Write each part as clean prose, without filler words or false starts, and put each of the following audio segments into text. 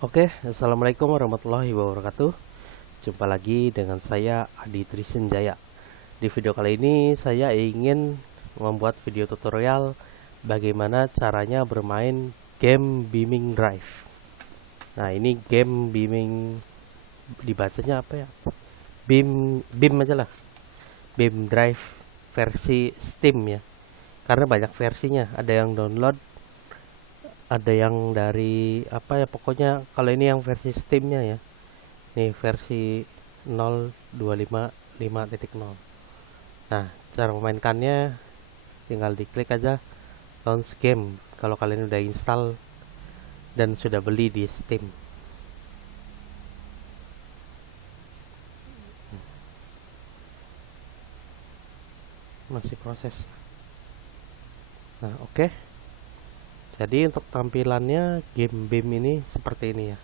Oke, assalamualaikum warahmatullahi wabarakatuh. Jumpa lagi dengan saya Adi Trisenjaya. Di video kali ini saya ingin membuat video tutorial bagaimana caranya bermain game Beaming Drive. Nah, ini game Beaming, dibacanya apa ya? Beam aja lah. Beam Drive versi Steam ya. Karena banyak versinya, ada yang download, ada yang dari apa ya, pokoknya kalau ini yang versi Steamnya ya. Nih versi 0.255.0. Nah, cara memainkannya tinggal diklik aja launch game kalau kalian udah install dan sudah beli di Steam. Masih proses. Nah, oke. Jadi untuk tampilannya game Beam ini seperti ini ya.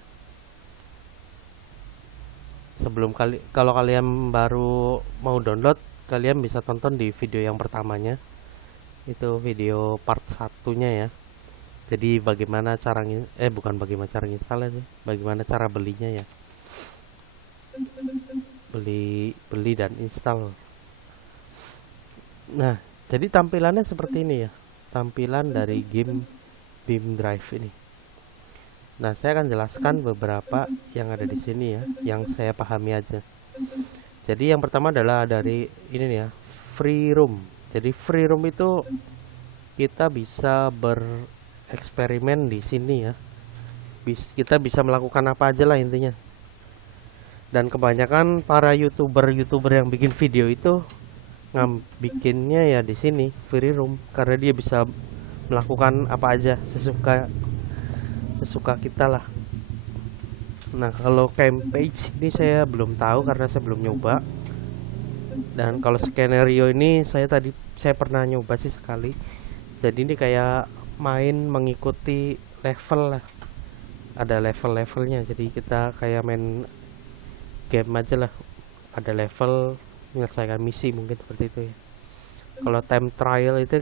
Kalau kalian baru mau download, kalian bisa tonton di video yang pertamanya. Itu video part satunya ya. Jadi bagaimana cara bukan bagaimana cara install aja, bagaimana cara belinya ya. Beli dan install. Nah, jadi tampilannya seperti ini ya. Tampilan dari game Beam Drive ini. Nah, saya akan jelaskan beberapa yang ada di sini ya, yang saya pahami aja. Jadi yang pertama adalah dari ini nih ya, free room. Jadi free room itu kita bisa bereksperimen di sini ya. Kita bisa melakukan apa aja lah intinya. Dan kebanyakan para youtuber yang bikin video itu bikinnya ya di sini free room, karena dia bisa melakukan apa aja sesuka kita lah. Nah, kalau campage ini saya belum tahu karena saya belum nyoba. Dan kalau skenario ini saya pernah nyoba sih sekali. Jadi ini kayak main mengikuti level lah. Ada level-levelnya. Jadi kita kayak main game aja lah. Ada level, menyelesaikan misi mungkin seperti itu ya. Kalau time trial itu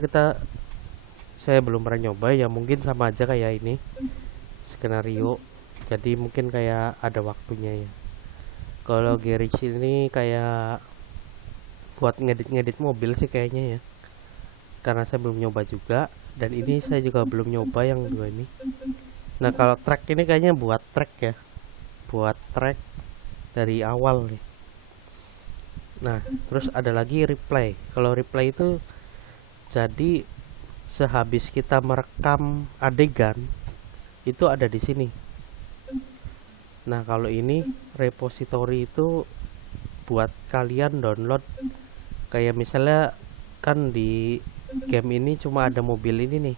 saya belum pernah nyoba ya, mungkin sama aja kayak ini skenario. Jadi mungkin kayak ada waktunya ya. Kalau garage ini kayak buat ngedit mobil sih kayaknya ya, karena saya belum nyoba juga. Dan ini saya juga belum nyoba yang dua ini. Nah, kalau track ini kayaknya buat track ya, buat track dari awal nih. Nah, terus ada lagi replay. Kalau replay itu jadi sehabis kita merekam adegan itu ada di sini. Nah, kalau ini repository itu buat kalian download. Kayak misalnya kan di game ini cuma ada mobil ini nih.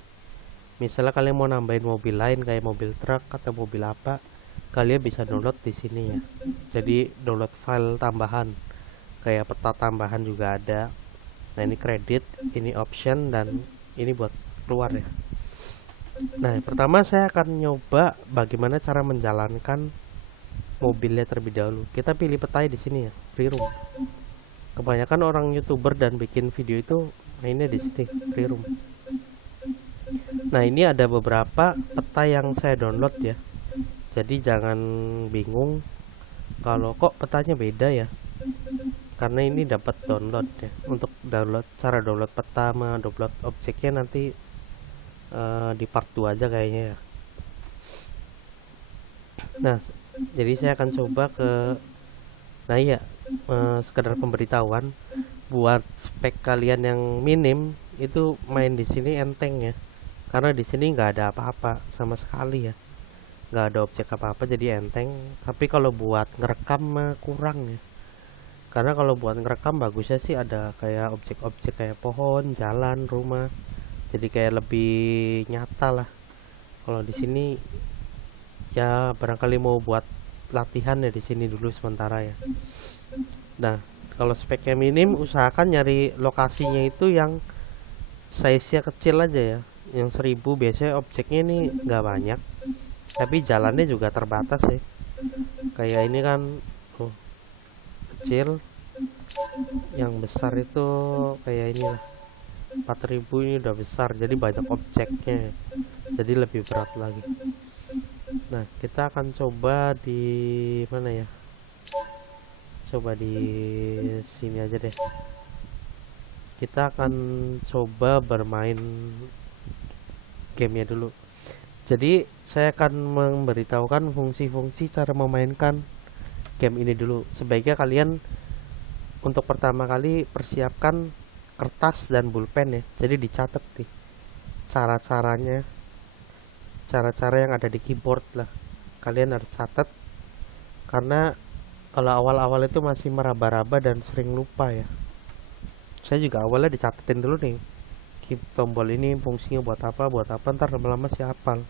Misalnya kalian mau nambahin mobil lain kayak mobil truk atau mobil apa, kalian bisa download di sini ya. Jadi download file tambahan. Kayak peta tambahan juga ada. Nah, ini kredit, ini option, dan ini buat keluar ya. Nah, pertama saya akan nyoba bagaimana cara menjalankan mobilnya terlebih dahulu. Kita pilih petanya di sini ya, free room. Kebanyakan orang youtuber dan bikin video itu mainnya di sini, free room. Nah, ini ada beberapa peta yang saya download ya. Jadi jangan bingung kalau kok petanya beda ya. Karena ini dapat download ya. Untuk cara download peta sama download objeknya nanti di part 2 aja kayaknya ya. Nah, jadi saya akan coba nah iya, sekedar pemberitahuan buat spek kalian yang minim itu main di sini enteng ya. Karena di sini nggak ada apa-apa sama sekali ya. Nggak ada objek apa-apa, jadi enteng. Tapi kalau buat ngerekam mah kurang ya. Karena kalau buat ngerekam bagusnya sih ada kayak objek-objek kayak pohon, jalan, rumah. Jadi kayak lebih nyata lah. Kalau di sini ya barangkali mau buat latihan ya di sini dulu sementara ya. Nah, kalau speknya minim, usahakan nyari lokasinya itu yang size-nya kecil aja ya. Yang 1000 biasanya objeknya ini nggak banyak. Tapi jalannya juga terbatas ya. Kayak ini kan kecil. Yang besar itu kayak ini lah. 4000 ini udah besar, jadi banyak objeknya, jadi lebih berat lagi. Nah, kita akan coba di mana ya? Coba di sini aja deh. Kita akan coba bermain gamenya dulu. Jadi, saya akan memberitahukan fungsi-fungsi cara memainkan game ini dulu. Sebaiknya kalian untuk pertama kali persiapkan kertas dan pulpen ya. Jadi dicatat nih cara-caranya, cara-cara yang ada di keyboard lah. Kalian harus catat karena kalau awal-awal itu masih meraba-raba dan sering lupa ya. Saya juga awalnya dicatetin dulu nih. Tombol ini fungsinya buat apa, ntar lama-lama sih hafal.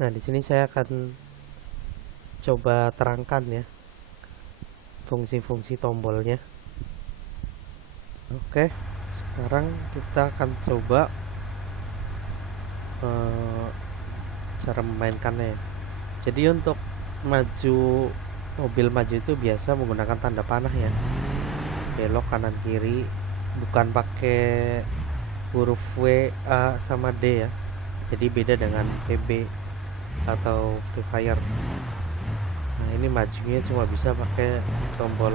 Nah, di sini saya akan coba terangkan ya fungsi-fungsi tombolnya. Oke, sekarang kita akan coba eh, cara memainkannya ya. Jadi untuk maju mobil maju itu biasa menggunakan tanda panah ya. Belok kanan kiri, bukan pakai huruf W, A sama D ya. Jadi beda dengan PB atau Free Fire. Nah, ini majunya cuma bisa pakai tombol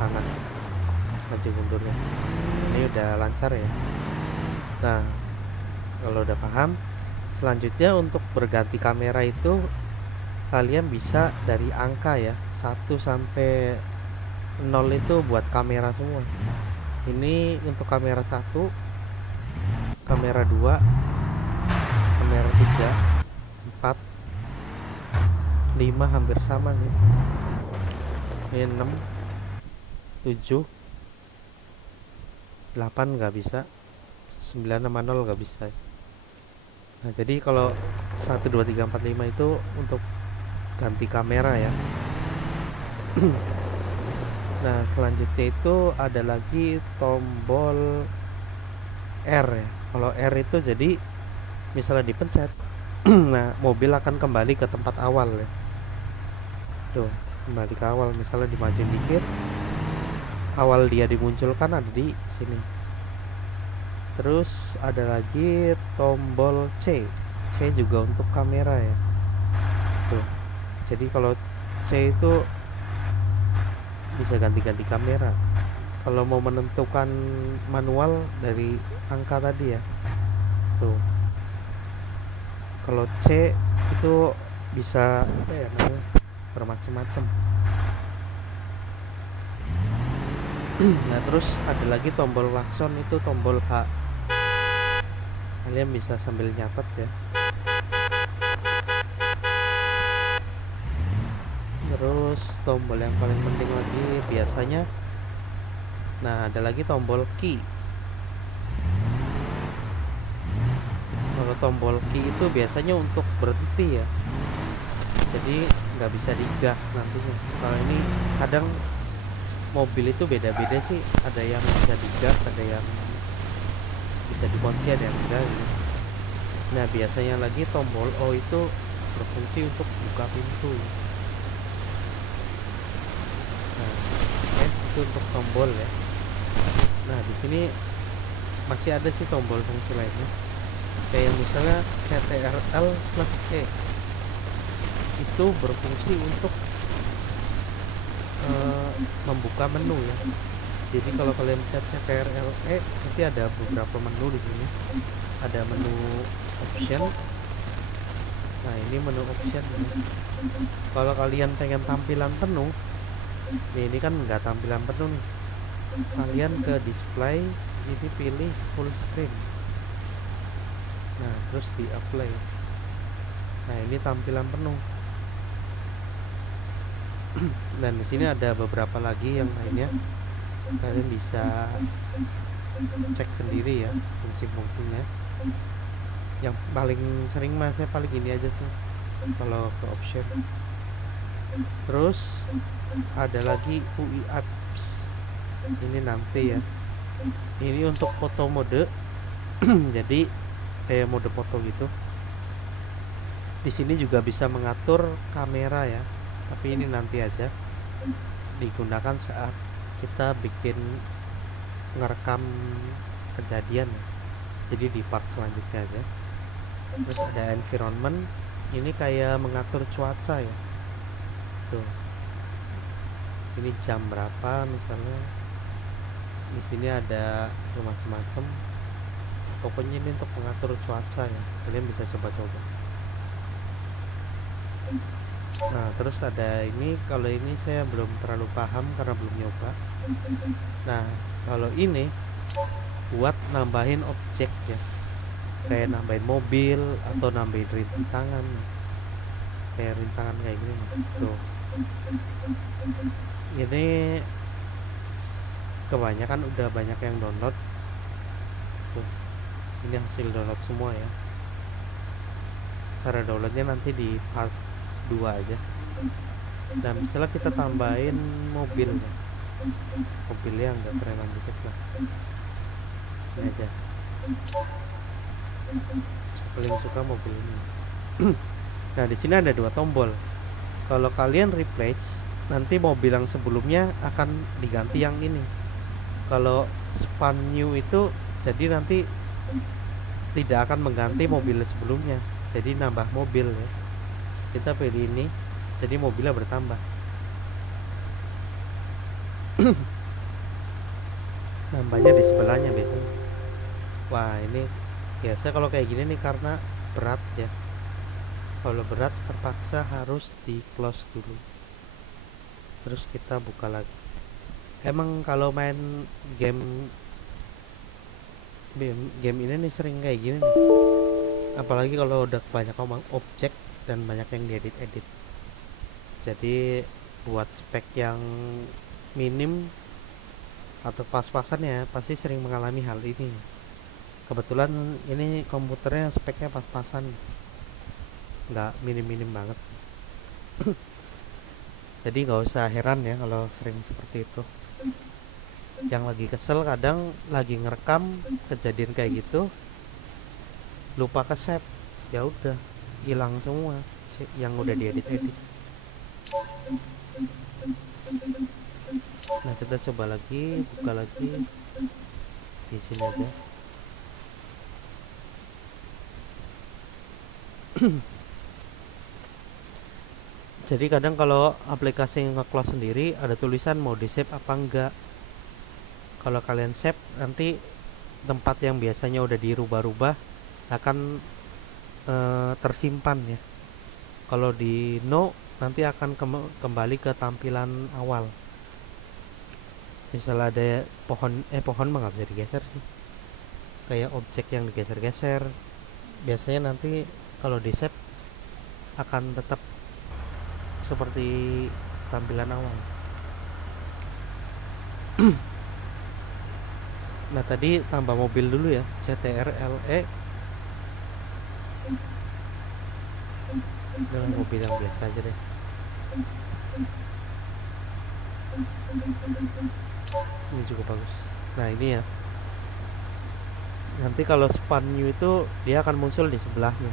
kanan maju mundurnya. Ini udah lancar ya. Nah, kalau udah paham, selanjutnya untuk berganti kamera itu kalian bisa dari angka ya 1 sampai 0 itu buat kamera semua. Ini untuk kamera 1, kamera 2, kamera 3, 4, 5 hampir sama sih. Ini 6, 7, 8 nggak bisa, 9 sama 0 nggak bisa. Nah, jadi kalau 1, 2, 3, 4, 5 itu untuk ganti kamera ya. Nah, selanjutnya itu ada lagi tombol R ya. Kalau R itu jadi misalnya dipencet, nah mobil akan kembali ke tempat awal ya. Tuh, kembali ke awal. Misalnya dimajuin dikit, awal dia dimunculkan ada di sini. Terus ada lagi tombol C. C juga untuk kamera ya. Tuh. Jadi kalau C itu bisa ganti-ganti kamera. Kalau mau menentukan manual dari angka tadi ya. Tuh. Kalau C itu bisa apa ya namanya? Bermacam-macam. Nah, terus ada lagi tombol klakson, itu tombol H. Kalian bisa sambil nyatet ya. Terus tombol yang paling penting lagi biasanya, nah ada lagi tombol key. Kalau tombol key itu biasanya untuk berhenti ya, jadi nggak bisa digas nantinya. Kalau ini kadang mobil itu beda-beda sih, ada yang bisa digas, ada yang bisa dikunci, ada yang enggak gitu. Nah, biasanya lagi tombol O itu berfungsi untuk buka pintu. Nah, itu untuk tombol ya. Nah, di sini masih ada sih tombol fungsi lainnya. Kayak misalnya CTRL plus E. Itu berfungsi untuk membuka menu ya. Jadi kalau kalian pencet CTRL E, nanti ada beberapa menu di sini. Ada menu option. Nah, ini menu option ya. Kalau kalian pengen tampilan penuh, ini kan nggak tampilan penuh nih. Kalian ke display, ini pilih full screen. Nah, terus di apply. Nah, ini tampilan penuh. Dan di sini ada beberapa lagi yang lainnya. Kalian bisa cek sendiri ya fungsi-fungsinya. Yang paling sering saya paling ini aja sih kalau ke option. Terus ada lagi UI apps. Ini nanti ya. Ini untuk foto mode. Jadi kayak mode foto gitu. Di sini juga bisa mengatur kamera ya. Tapi ini nanti aja digunakan saat kita bikin ngerekam kejadian ya. Jadi di part selanjutnya aja. Terus ada environment, ini kayak mengatur cuaca ya. Tuh, ini jam berapa misalnya. Di sini ada macam-macam. Pokoknya ini untuk mengatur cuaca ya. Kalian bisa coba-coba. Nah, terus ada ini, kalau ini saya belum terlalu paham karena belum nyoba. Nah, kalau ini buat nambahin objek ya, kayak nambahin mobil atau nambahin rintangan, kayak rintangan kayak gini nih. Tuh, ini kebanyakan udah banyak yang download. Tuh, ini hasil download semua ya. Cara downloadnya nanti di part 2 aja. Dan misalnya kita tambahin mobil ya, mobilnya nggak kerenan dikit lah, ini aja. Paling suka mobil ini. Nah, di sini ada 2 tombol. Kalau kalian replace, nanti mobil yang sebelumnya akan diganti yang ini. Kalau span new itu, jadi nanti tidak akan mengganti mobil sebelumnya, jadi nambah mobil ya. Kita pilih ini, jadi mobilnya bertambah. Nambahnya di sebelahnya biasanya. Wah, ini biasa kalau kayak gini nih karena berat ya. Kalau berat terpaksa harus di close dulu, terus kita buka lagi. Emang kalau main game game ini nih sering kayak gini nih, apalagi kalau udah banyak ngomong objek dan banyak yang diedit-edit. Jadi buat spek yang minim atau pas-pasan ya, pasti sering mengalami hal ini. Kebetulan ini komputernya speknya pas-pasan, nggak minim-minim banget sih. Jadi nggak usah heran ya kalau sering seperti itu. Yang lagi kesel kadang lagi ngerekam kejadian kayak gitu, lupa ke save, ya udah hilang semua yang udah diedit-edit. Nah, kita coba lagi, buka lagi di sini aja. Jadi kadang kalau aplikasi yang nge-close sendiri ada tulisan mau di save apa enggak. Kalau kalian save, nanti tempat yang biasanya udah dirubah-rubah akan tersimpan ya. Kalau di no, nanti akan kembali ke tampilan awal. Misalnya ada pohon mah nggak bisa digeser sih, kayak objek yang digeser-geser, biasanya nanti kalau di save akan tetap seperti tampilan awal. Nah, tadi tambah mobil dulu ya, CTRLE dengan mobil yang biasa aja deh. Ini juga bagus. Nah, ini ya, nanti kalau span new itu dia akan muncul di sebelahnya.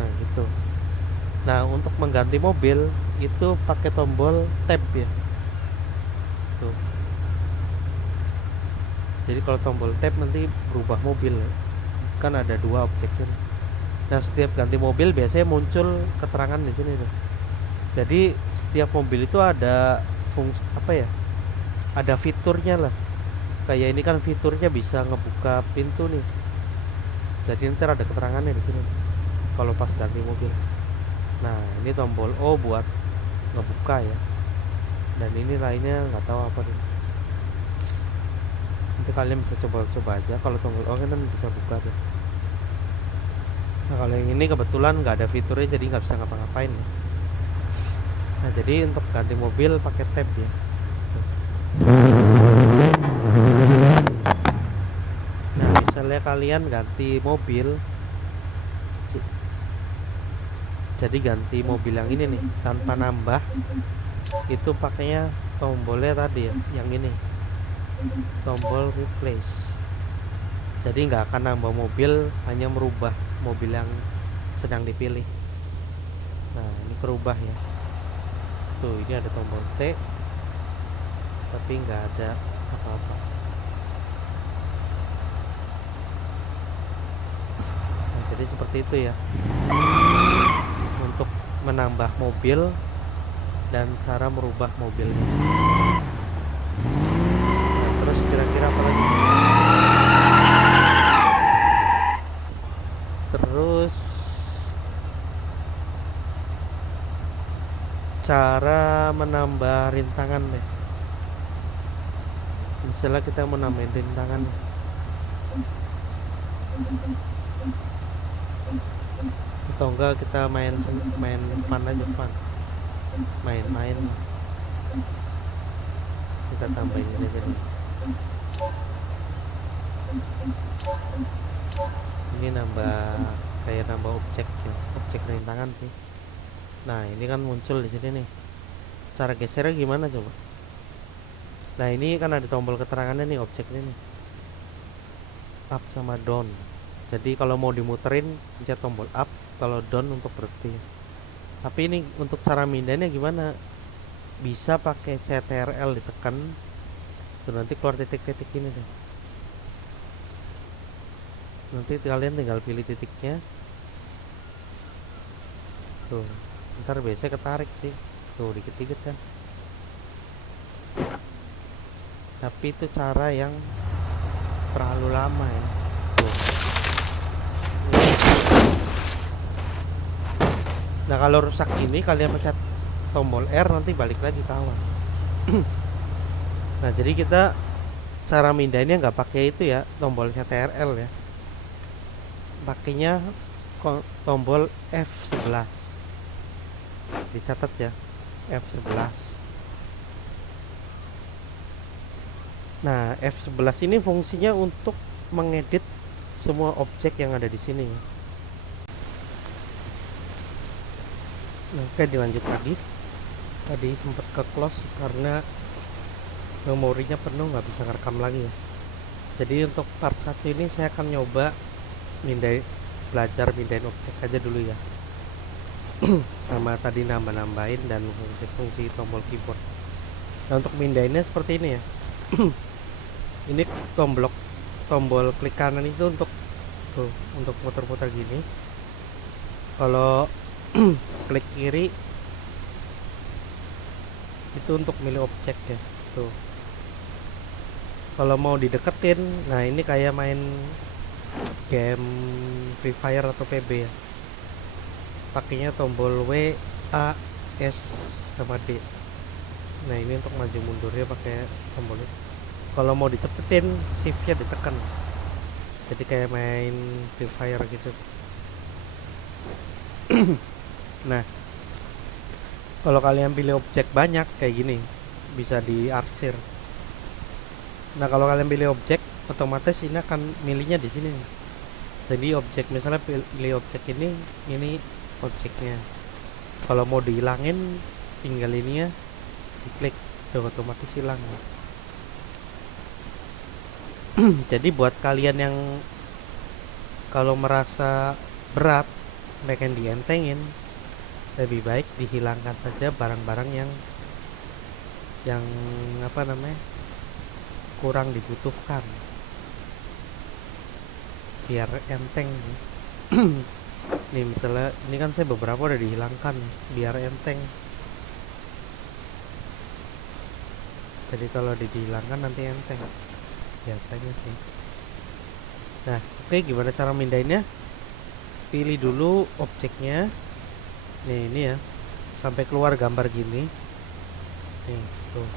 Nah, gitu. Nah, untuk mengganti mobil itu pakai tombol tab ya. Tuh. Jadi kalau tombol tab nanti berubah mobil ya. Kan ada 2 objeknya. Nah, setiap ganti mobil biasanya muncul keterangan di sini tuh. Jadi setiap mobil itu ada apa ya? Ada fiturnya lah. Kayak ini kan fiturnya bisa ngebuka pintu nih. Jadi ntar ada keterangannya di sini. Kalau pas ganti mobil. Nah, ini tombol O buat ngebuka ya. Dan ini lainnya nggak tahu apa nih. Nanti kalian bisa coba-coba aja. Kalau tombol O kan bisa buka tuh. Nah, kalau yang ini kebetulan nggak ada fiturnya, jadi nggak bisa ngapa-ngapain ya. Nah, jadi untuk ganti mobil pakai tab ya. Nah, misalnya kalian ganti mobil, jadi ganti mobil yang ini nih tanpa nambah, itu pakainya tombolnya tadi ya, yang ini, tombol replace. Jadi nggak akan nambah mobil, hanya merubah mobil yang sedang dipilih. Nah, ini kerubah ya. Tuh, ini ada tombol T, tapi nggak ada apa-apa. jadi seperti itu ya untuk menambah mobil dan cara merubah mobilnya. Nah, terus kira-kira apa lagi? Terus cara menambah rintangan deh. Misalnya kita mau nambahin rintangan, atau enggak kita main fun aja, fun main-main, kita tambahin ini aja dulu. Ini kayak nambah objek rintangan sih. Nah ini kan muncul di sini nih, cara gesernya gimana coba. Nah ini kan ada tombol keterangannya nih, objeknya nih, up sama down. Jadi kalau mau dimuterin pencet tombol up, kalau down untuk berhenti. Tapi ini untuk cara mindahinnya gimana, bisa pakai CTRL ditekan tuh, nanti keluar titik-titik ini deh. Nanti kalian tinggal pilih titiknya tuh, ntar biasanya ketarik sih tuh, dikit-dikit kan. Tapi itu cara yang terlalu lama ya tuh. Nah kalau rusak ini kalian pencet tombol R, nanti balik lagi ke awal. Nah jadi kita cara mindahinnya nggak pakai itu ya, tombol CTRL ya, pakainya tombol F11. Dicatat ya, F11. Nah F11 ini fungsinya untuk mengedit semua objek yang ada di sini. Nah, oke, dilanjut lagi. Tadi sempat ke close karena memorinya penuh, nggak bisa ngerekam lagi ya. Jadi untuk part 1 ini saya akan nyoba belajar mindahin objek aja dulu ya. Sama tadi nambah-nambahin dan fungsi-fungsi tombol keyboard. Nah untuk mindahinnya seperti ini ya. Ini tombol klik kanan itu untuk muter-muter gini. Kalau klik kiri itu untuk milih objek ya tuh. Kalau mau dideketin, nah ini kayak main game Free Fire atau PB ya, pakainya tombol W, A, S sama D. Nah ini untuk maju mundurnya pakai tombol itu. Kalau mau dicepetin, shiftnya ditekan, jadi kayak main Free Fire gitu. Nah kalau kalian pilih objek banyak kayak gini, bisa diarsir. Nah kalau kalian pilih objek, otomatis ini akan milihnya di sini. Jadi objek, misalnya pilih objek ini objeknya. Kalau mau dihilangin, tinggal ini ya, diklik, tuh otomatis hilang. Jadi buat kalian yang kalau merasa berat pengen dientengin, lebih baik dihilangkan saja barang-barang yang apa namanya, kurang dibutuhkan, biar enteng. Nih misalnya ini kan saya beberapa udah dihilangkan biar enteng. Jadi kalau dihilangkan nanti enteng biasanya sih. Nah oke, gimana cara mindahinnya? Pilih dulu objeknya. Nih ini ya, sampai keluar gambar gini. Nih tuh,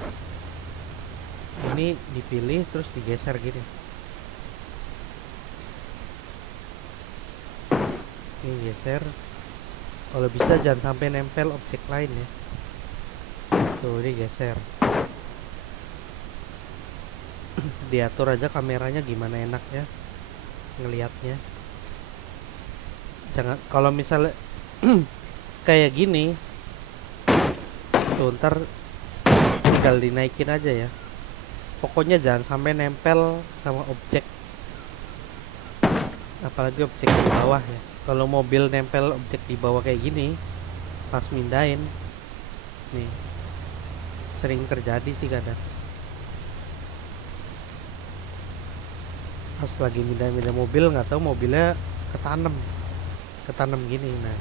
ini dipilih terus digeser gini. Ini geser. Kalau bisa jangan sampai nempel objek lain ya. Tuh ini geser. Diatur aja kameranya gimana enaknya ngelihatnya. Jangan kalau misalnya kayak gini tuh, ntar tinggal dinaikin aja ya. Pokoknya jangan sampai nempel sama objek, apalagi objek di bawah ya. Kalau mobil nempel objek di bawah kayak gini pas mindahin nih, sering terjadi sih kadang. Pas lagi mindah mobil, nggak tahu mobilnya ketanem, ketanam gini. Nah,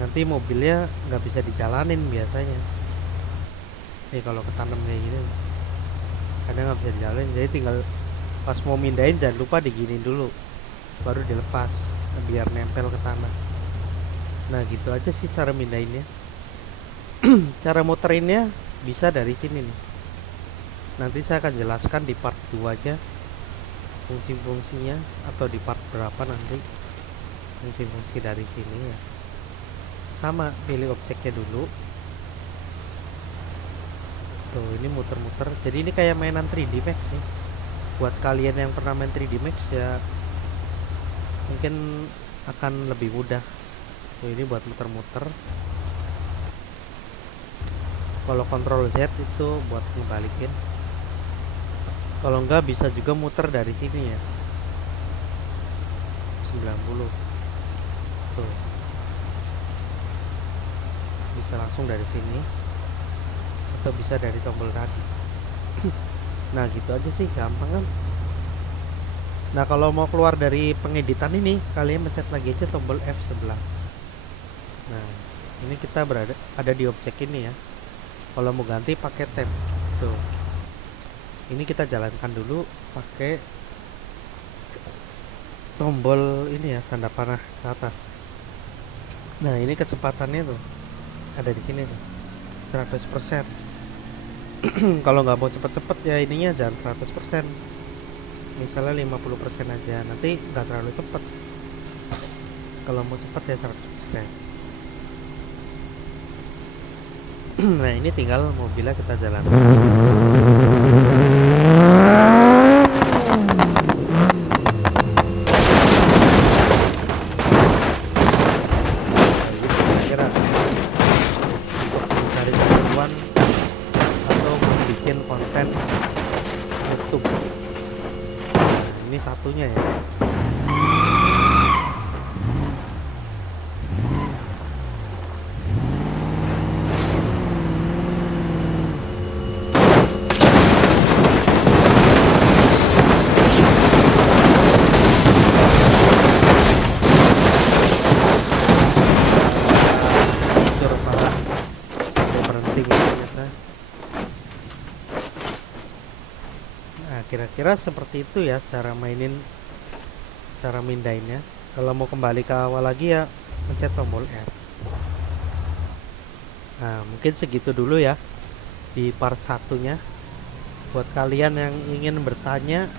nanti mobilnya nggak bisa dijalanin biasanya nih kalau ketanam kayak gini, kadang nggak bisa dijalanin, jadi tinggal pas mau mindahin jangan lupa diginin dulu baru dilepas biar nempel ke tanah. Nah gitu aja sih cara mindahinnya. Cara muterinnya bisa dari sini nih, nanti saya akan jelaskan di part 2 aja fungsi-fungsinya, atau di part berapa nanti fungsi-fungsi dari sini ya. Sama, pilih objeknya dulu. Tuh ini muter-muter, jadi ini kayak mainan 3D Max sih. Buat kalian yang pernah main 3D Max ya mungkin akan lebih mudah. Tuh ini buat muter-muter. Kalau Ctrl Z itu buat ngebalikin. Kalau enggak bisa juga muter dari sini ya, 90. Tuh bisa langsung dari sini atau bisa dari tombol tadi. Nah gitu aja sih, gampang kan. Nah kalau mau keluar dari pengeditan ini kalian pencet lagi aja tombol F11. Nah ini kita ada di objek ini ya. Kalau mau ganti pakai tab tuh, ini kita jalankan dulu pakai tombol ini ya, tanda panah ke atas. Nah ini kecepatannya tuh ada di sini tuh 100%. Kalau nggak mau cepet-cepet ya ininya jangan 100%, misalnya 50% aja, nanti nggak terlalu cepet. Kalau mau cepet ya 100%. Nah ini tinggal mobilnya kita jalan. Kira mencari keseruan atau membuat konten YouTube. Nah, ini satunya ya. Nah kira-kira seperti itu ya cara mindainnya. Kalau mau kembali ke awal lagi ya pencet tombol R. Nah mungkin segitu dulu ya di part satunya. Buat kalian yang ingin bertanya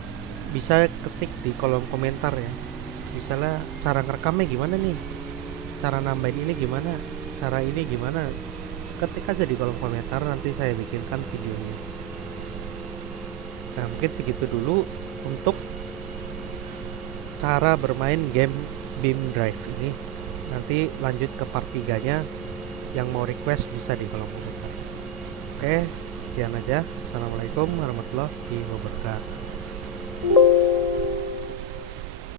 bisa ketik di kolom komentar ya, misalnya cara ngerekamnya gimana nih, cara nambahin ini gimana, cara ini gimana, ketik aja di kolom komentar, nanti saya bikinkan videonya. Nah mungkin segitu dulu untuk cara bermain game Beam Drive ini. Nanti lanjut ke part 3 nya, yang mau request bisa di kolom komentar. Oke, sekian aja. Assalamualaikum warahmatullahi wabarakatuh.